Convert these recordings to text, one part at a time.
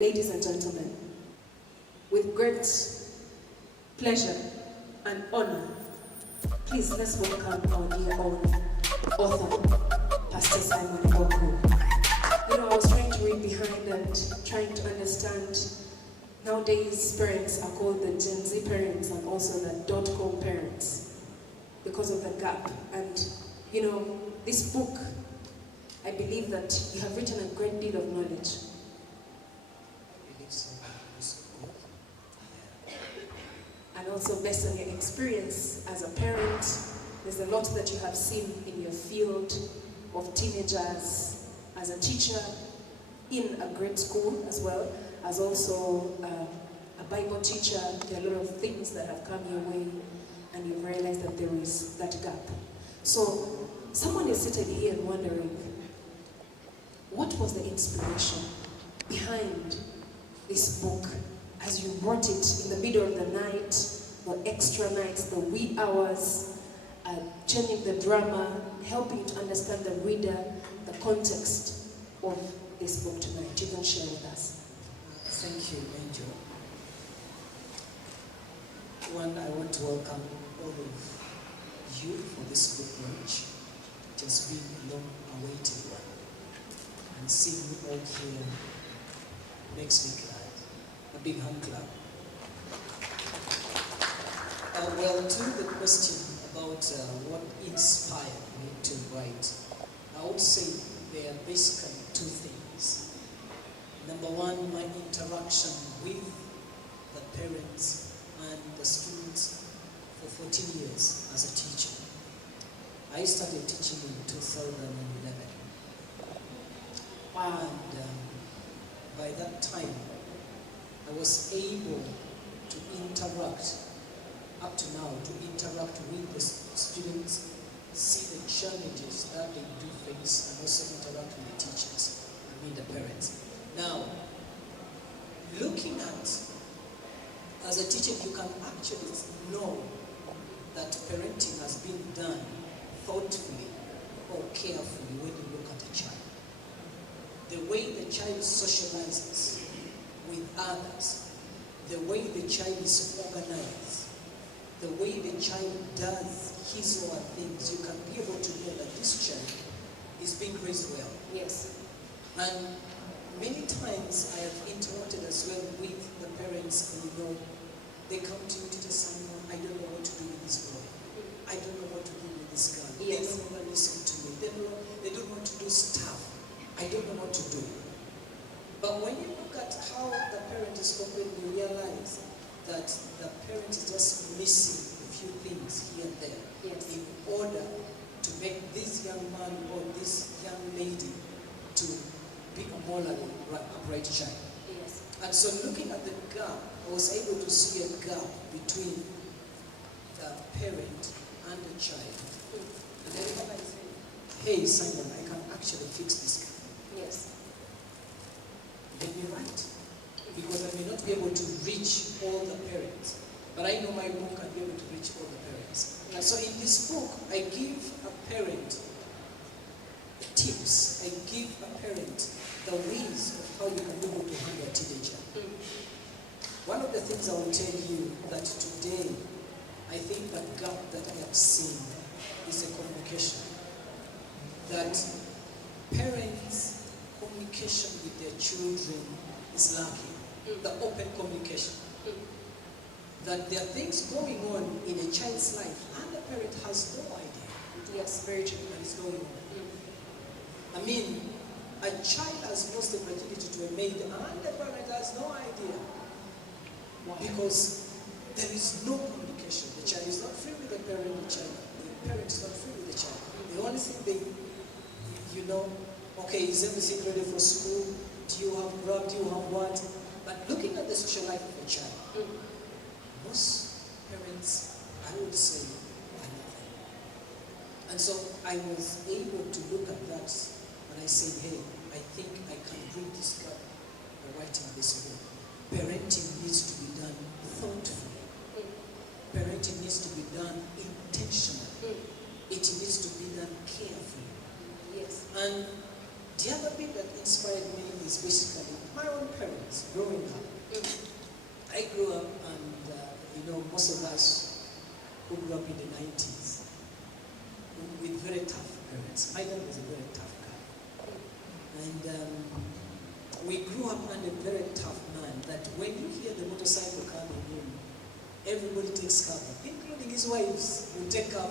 Ladies and gentlemen, with great pleasure and honor, please let's welcome our dear own author, Pastor Simon Boku. You know, I was trying to read behind and trying to understand. Nowadays, parents are called the Gen Z parents and also the .com parents because of the gap. And you know, this book, I believe that you have written a great deal of knowledge. And also based on your experience as a parent, there's a lot that you have seen in your field of teenagers, as a teacher in a grade school as well, as also a Bible teacher. There are a lot of things that have come your way and you've realized that there is that gap. So someone is sitting here and wondering, what was the inspiration behind this book as you wrote it in the middle of the night, the extra nights, the wee hours, changing the drama, helping to understand the reader, the context of this book tonight? You can share with us. Thank you, Angel. One, I want to welcome all of you for this book launch. It has been a long-awaited one. And seeing you all here makes me glad. A big hand clap. Well, to the question about what inspired me to write, I would say there are basically two things. Number one, my interaction with the parents and the students for 14 years as a teacher. I started teaching in 2011. Wow. And by that time, I was able to interact, up to now, to interact with the students, see the challenges that they do face, and also interact with the teachers, I mean the parents. Now, looking at, as a teacher, you can actually know that parenting has been done thoughtfully or carefully when you look at a child. The way the child socializes with others, the way the child is organized, the way the child does his or her things, you can be able to know that this child is being raised well. Yes. And many times I have interacted as well with the parents, and you know, they come to you to tell someone, I don't know what to do with this boy. I don't know what to do with this girl. Yes. They don't want to listen to me. They don't want to do stuff. I don't know what to do. But when you look at how the parent is coping, you realize that the parent is just missing a few things here and there. Yes. In order to make this young man or this young lady to be a morally upright child. Yes. And so looking at the gap, I was able to see a gap between the parent and the child. And then when I say, hey Simon, I can actually fix this gap. Yes. Then you're right. Because I may not be able to reach all the parents, but I know my book can be able to reach all the parents. And so in this book, I give a parent tips. I give a parent the ways of how you can be able to handle a teenager. One of the things I will tell you that today, I think the gap that I have seen is the communication. That parents' communication with their children is lacking. The open communication. That there are things going on in a child's life and the parent has no idea. Yes, very true. What is going on. I mean, a child has lost the virginity to a maid and the parent has no idea. Wow. Because there is no communication. The child is not free with the parent, the parent is not free with the child. The only thing they, you know, okay, is everything ready for school? Do you have grub? Do you have what? But looking at the social life of a child, most parents, I would say, are nothing. And so I was able to look at that and I said, hey, I think I can bring this gap by writing this book. Parenting needs to be done thoughtfully. Parenting needs to be done intentionally. It needs to be done carefully. Yes. And the other bit that inspired me is basically my own parents. growing up. I grew up, and most of us who grew up in the 90s with very tough parents. My dad was a very tough guy. And we grew up under a very tough man that when you hear the motorcycle coming in, everybody takes cover, including his wives who take cover.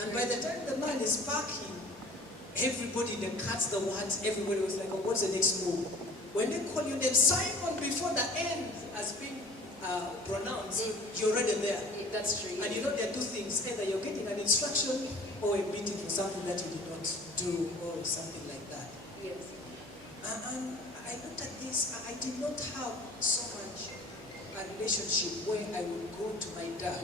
And by the time the man is parking, everybody in the cuts the words, everybody was like, oh, what's the next move? When they call you name, Simon, before the end has been pronounced, you're already there. That's true. And you know there are two things. Either you're getting an instruction or a beating for something that you did not do or something like that. Yes. And I looked at this, I did not have so much a relationship where I would go to my dad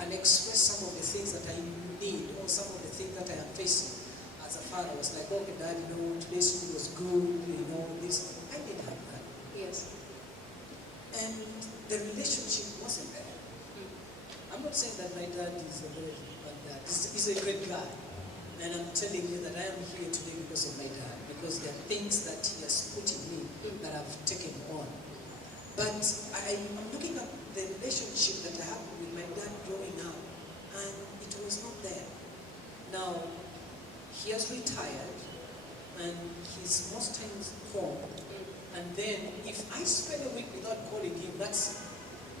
and express some of the things that I need or some of the things that I am facing. As a father, I was like, okay, Dad, today's school was good, this. I didn't have that. Yes. And the relationship wasn't there. I'm not saying that my dad is a very bad dad. He's a great guy. And I'm telling you that I am here today because of my dad, because there are things that he has put in me that I've taken on. But I'm looking at the relationship that I had with my dad growing up, and it was not there. Now, he has retired, and he's most times home. And then, if I spend a week without calling him, that's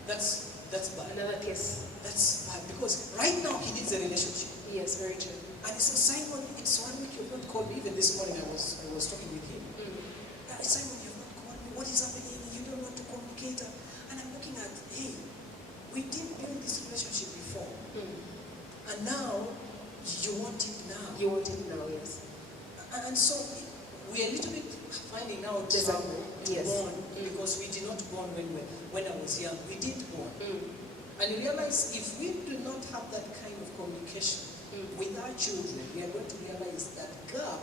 bad. Another case. That's bad, because right now he needs a relationship. Yes, very true. And he said, Simon, it's 1 week you've not called me. Even this morning I was talking with him. Simon, you've not called me. What is happening? You don't want to communicate. And I'm looking at, hey, we didn't build this relationship before. And now, you want it now. You want it now, yes. And so, we are a little bit finding out how to born, because we did not born when I was young. We did born. And you realize if we do not have that kind of communication with our children, we are going to realize that gap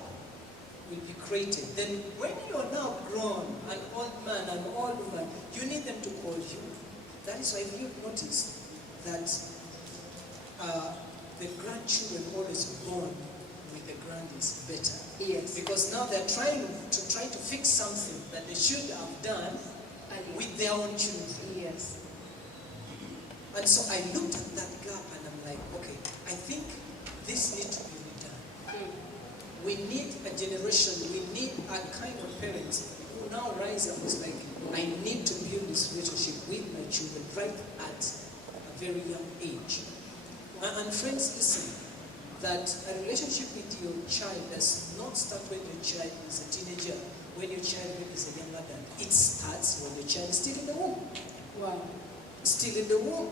will be created. Then when you're now grown, an old man, an old woman, you need them to call you. That is why you've noticed that the grandchildren always born with the grand is better. Yes. Because now they're trying to fix something that they should have done with their own children. Yes. And so I looked at that gap and I'm like, okay, I think this needs to be redone. We need a generation, we need a kind of parents who now rise up and is like, I need to build this relationship with my children right at a very young age. And friends, listen, that a relationship with your child does not start when your child is a teenager, when your child is a young adult. It starts when your child is still in the womb. Wow. Still in the womb.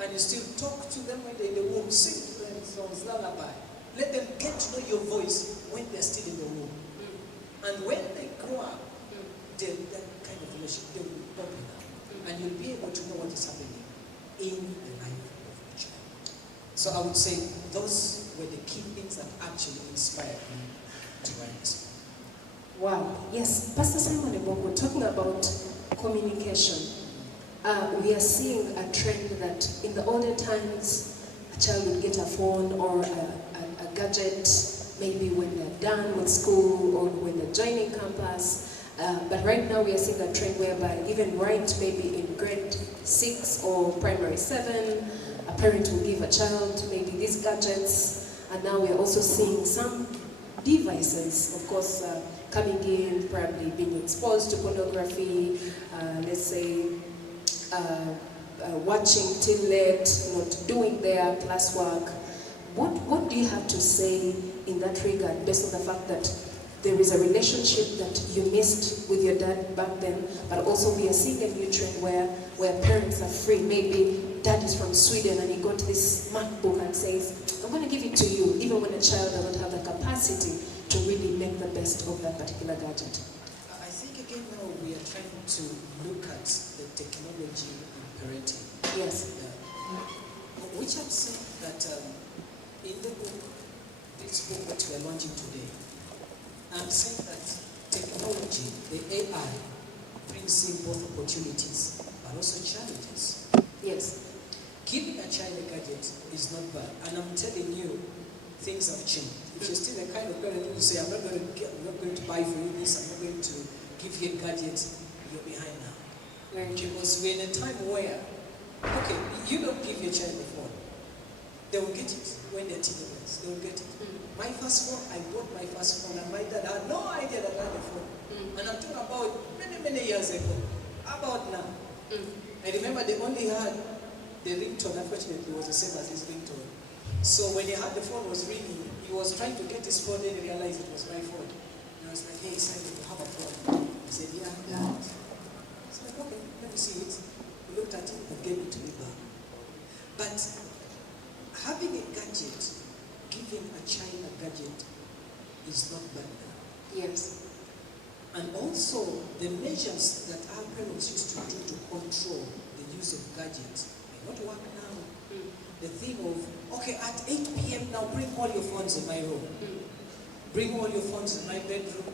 And you still talk to them when they're in the womb. Sing to them songs, lullaby. Let them get to know your voice when they're still in the womb. And when they grow up, that kind of relationship, they will open up. And you'll be able to know what is happening in the life of your child. So I would say those were the key things that actually inspired me to write this book. Wow. Yes, Pastor Simon Ebongo, talking about communication. We are seeing a trend that in the older times, a child would get a phone or a gadget, maybe when they're done with school or when they're joining campus. But right now we are seeing a trend whereby even right maybe in grade 6 or primary 7, a parent will give a child maybe these gadgets. And now we are also seeing some devices, of course, coming in, probably being exposed to pornography, let's say, watching till late, not doing their classwork. What do you have to say in that regard, based on the fact that there is a relationship that you missed with your dad back then, but also we are seeing a new trend where parents are free. Maybe dad is from Sweden and he got this MacBook and says, I'm going to give it to you, even when a child doesn't have the capacity to really make the best of that particular gadget. I think again now we are trying to look at the technology in parenting. Yes. Which I'm saying that in the book, this book that we are launching today, I'm saying that technology, the AI, brings in both opportunities but also challenges. Yes. Giving a child a gadget is not bad, and I'm telling you, things have changed. If you're still the kind of parent who say, I'm not going to buy for you this, I'm not going to give you a gadget, you're behind now. Very true. Because we're in a time where, okay, you don't give your child the phone. They will get it when they're teenagers. They will get it. My first phone, I bought my first phone, and my dad had no idea that I had a phone. And I'm talking about many, many years ago. How about now? I remember they only had the ringtone, unfortunately, was the same as his ringtone. So when he had the phone was ringing, he was trying to get his phone, then he realized it was my phone. And I was like, hey, Simon, you have a phone? He said, yeah, yeah. I was like, okay, let me see it. He looked at it and gave it to me back. But having a gadget, giving a child a gadget, is not bad now. Yes. And also, the measures that our parents used to do to control the use of gadgets may not work now. The thing of, okay, at 8 p.m. now, bring all your phones in my room. Bring all your phones in my bedroom.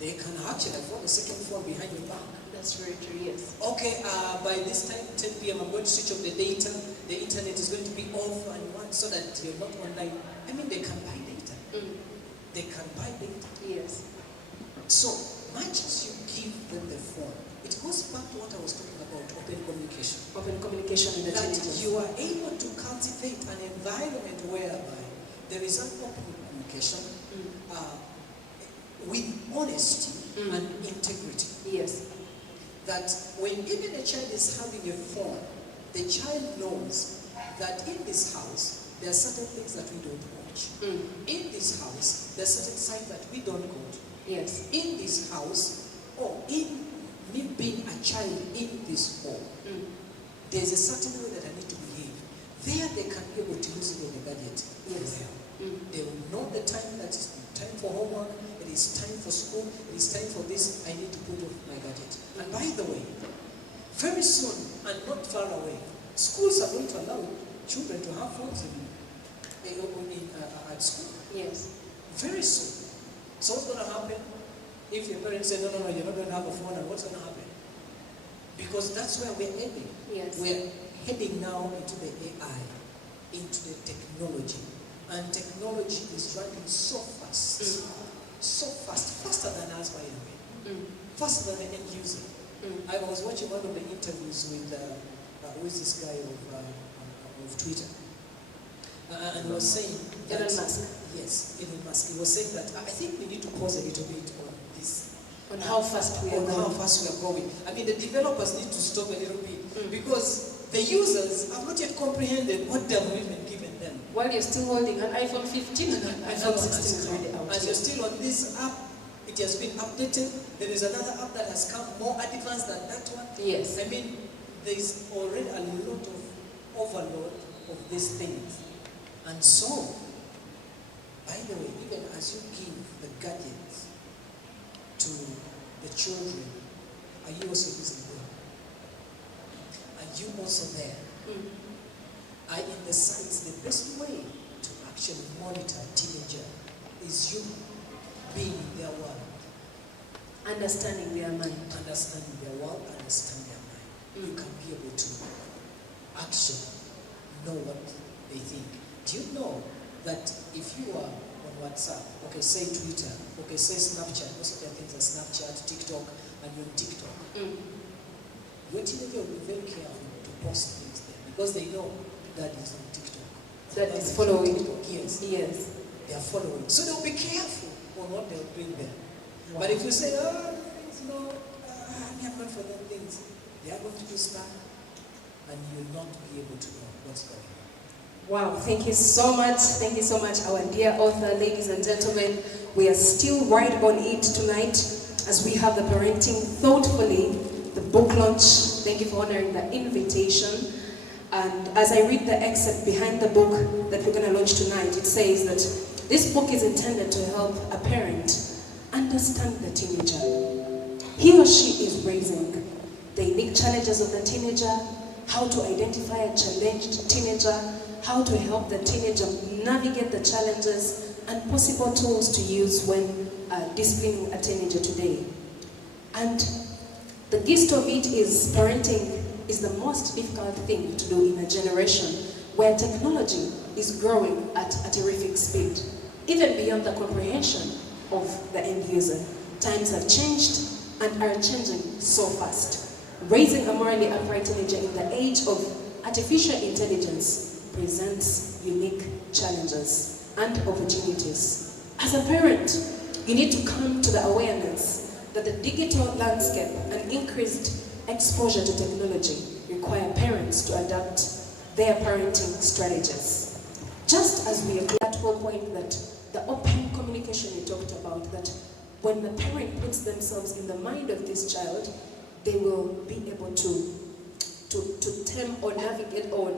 They can actually afford a second phone behind your back. That's very true, yes. Okay, by this time, 10 p.m., I'm going to switch off the data. The internet is going to be off and on so that you're not online. I mean, they can buy data. They can buy data. Yes. So, much as you give them the phone, it goes back to what I was talking about, open communication. Open communication in the That teenagers. you are able to cultivate an environment whereby there is an open communication with honesty and integrity. Yes. That when even a child is having a phone, the child knows that in this house, there are certain things that we don't watch. In this house, there are certain sites that we don't go to. Yes. In this house, or in me being a child in this home, there's a certain way that I need to behave. There they can be able to use it on the gadget. Yes. They will know the time that is time for homework, it is time for school, it is time for this, I need to put off my gadget. And by the way, very soon, and not far away, schools are going to allow children to have phones at school. Yes. Very soon. So what's going to happen if your parents say, no, you're not going to have a phone, and what's going to happen? Because that's where we're heading. Yes. We're heading now into the AI, into the technology. And technology is running so fast. So fast. Faster than us, by the way. Faster than the end user. I was watching one of the interviews with, who is this guy of Twitter? And he was saying that, Elon Musk. Yes, Elon Musk. He was saying that I think we need to pause a little bit on this. On how fast we are going. How fast we are going. I mean, the developers need to stop a little bit because the users have not yet comprehended what they have been given them. While you're still holding an iPhone 15 and an iPhone 16 is already out. And you're still on this app, it has been updated. There is another app that has come more advanced than that one. Yes. I mean, there is already a lot of overload of these things. And so, by the way, even as you give the gadgets to the children, are you also using them? Are you also there? Are in the sites, the best way to actually monitor a teenager is you being in their world. Understanding their mind. Understanding their world, understand their mind. You can be able to actually know what they think. Do you know that if you are on WhatsApp, okay, say Twitter, okay, say Snapchat, most of their things are Snapchat, TikTok, and you're on TikTok, your teenager will be very careful to post things there because they know that is on TikTok. That is following. TikTok, yes. Yes. They are following. So they'll be careful on what they'll bring there. Wow. But if you say, things, I'm not for them things, they are going to do stuff and you'll not be able to know what's going on. Wow, thank you so much. Thank you so much, our dear author, ladies and gentlemen. We are still right on it tonight as we have the Parenting Thoughtfully, the book launch. Thank you for honoring the invitation. And as I read the excerpt behind the book that we're going to launch tonight, it says that this book is intended to help a parent understand the teenager he or she is raising, the unique challenges of the teenager, how to identify a challenged teenager, how to help the teenager navigate the challenges, and possible tools to use when disciplining a teenager today. And the gist of it is parenting is the most difficult thing to do in a generation where technology is growing at a terrific speed, even beyond the comprehension of the end user. Times have changed, and are changing so fast. Raising a morally upright teenager in the age of artificial intelligence presents unique challenges and opportunities. As a parent, you need to come to the awareness that the digital landscape and increased exposure to technology require parents to adapt their parenting strategies. Just as we agree at whole point that the open communication we talked about, that when the parent puts themselves in the mind of this child, they will be able to tame or navigate or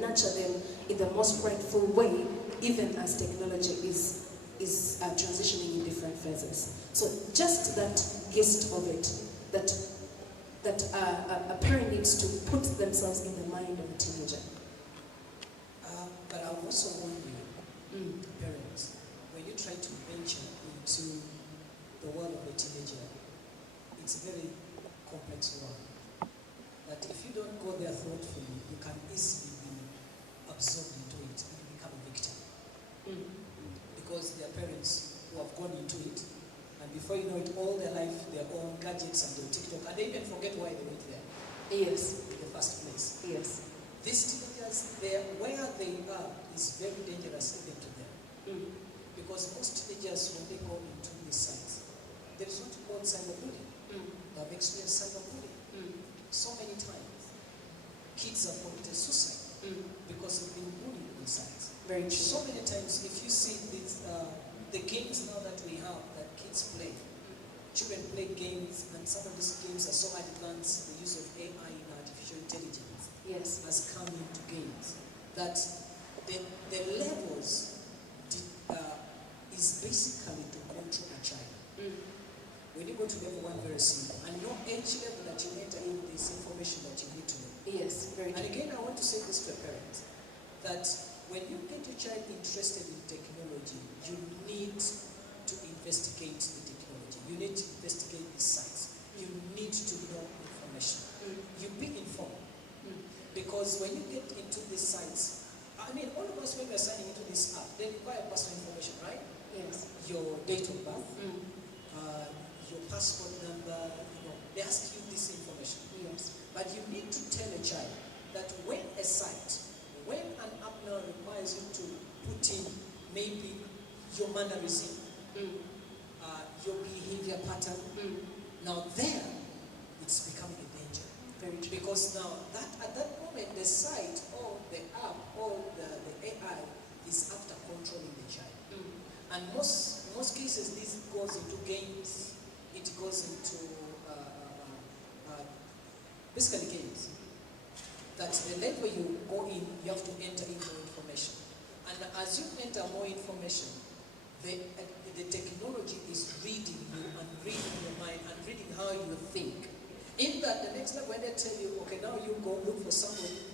nurture them in the most rightful way, even as technology is transitioning in different phases. So just that gist of it, that a parent needs to put themselves in the mind of a teenager. But I also warn you, parents, when you try to venture into the world of a teenager, it's a very complex world. That if you don't go there thoughtfully, you can easily be absorbed into it and become a victim. Because there are parents who have gone into it, and before you know it, all their life, their own gadgets and their TikTok, and they even forget why they went there. Yes. In the first place. Yes. These teenagers, where they are is very dangerous even to them. Because most teenagers, when they go into these sites, there is what you call cyberbullying. They have experienced cyberbullying so many times. Kids have committed suicide because they've been bullied on sites. Very true. So many times, if you see these, the games now that we have, that kids play, children play games, and some of these games are so advanced, the use of AI and artificial intelligence has come into games, that the levels is basically to control a child. When you go to level 1, very simple, and no age level that you enter in this information that you need to know. Yes, very true. And again, I want to say this to a parent, that when you get your child interested in technology, you need to investigate the technology. You need to investigate the sites. You need to know information. You be informed. Because when you get into these sites, I mean, all of us, when we're signing into this app, they require personal information, right? Yes. Your date of birth, your passport number, they ask you this information. Yes. But you need to tell a child that when a site, when an app now requires you to put in maybe your mannerism, your behavior pattern, now there, it's becoming a danger. Very true. Because now, at that moment, the site or the app or the AI is after controlling the child. And most cases, this goes into games. It goes into basically games. That the level you go in, you have to enter in more information. And as you enter more information, the technology is reading you and reading your mind and reading how you think. In that, the next level, when they tell you, okay, now you go look for somebody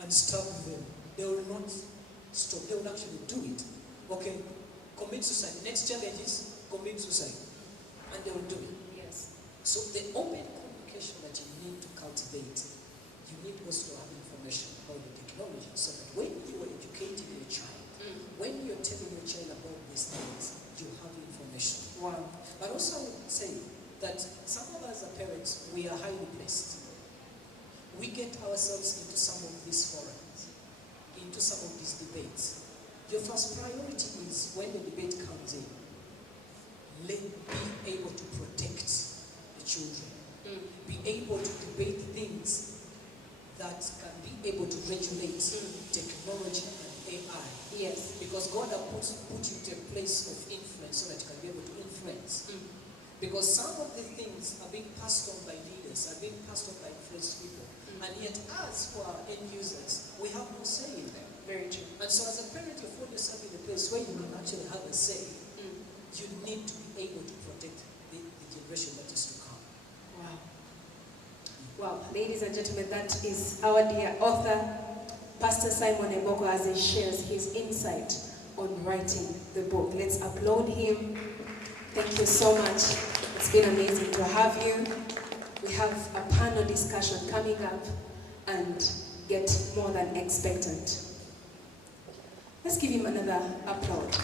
and stab them, they will not stop. They will actually do it. Okay, commit suicide. The next challenge is commit suicide. And they will do it. Yes. So the open communication that you need to cultivate, you need also to have information about the technology, so that when you are educating your child, when you're telling your child about these things, you have information. Wow. But also I would say that some of us as parents, we are highly blessed. We get ourselves into some of these forums, into some of these debates. Your first priority is, when the debate comes in, be able to protect the children. Be able to debate things that can be able to regulate technology and AI. Yes. Because God has put you to a place of influence so that you can be able to influence. Because some of the things are being passed on by leaders, are being passed on by influenced people. And yet us, who are end users, we have no say in them. Very true. And so as a parent, you find yourself in a place where you can actually have a say. You need to be able to protect the generation that is to come. Wow. Wow. Ladies and gentlemen, that is our dear author, Pastor Simon Eboko, as he shares his insight on writing the book. Let's applaud him. Thank you so much. It's been amazing to have you. We have a panel discussion coming up, and get more than expectant. Let's give him another applaud.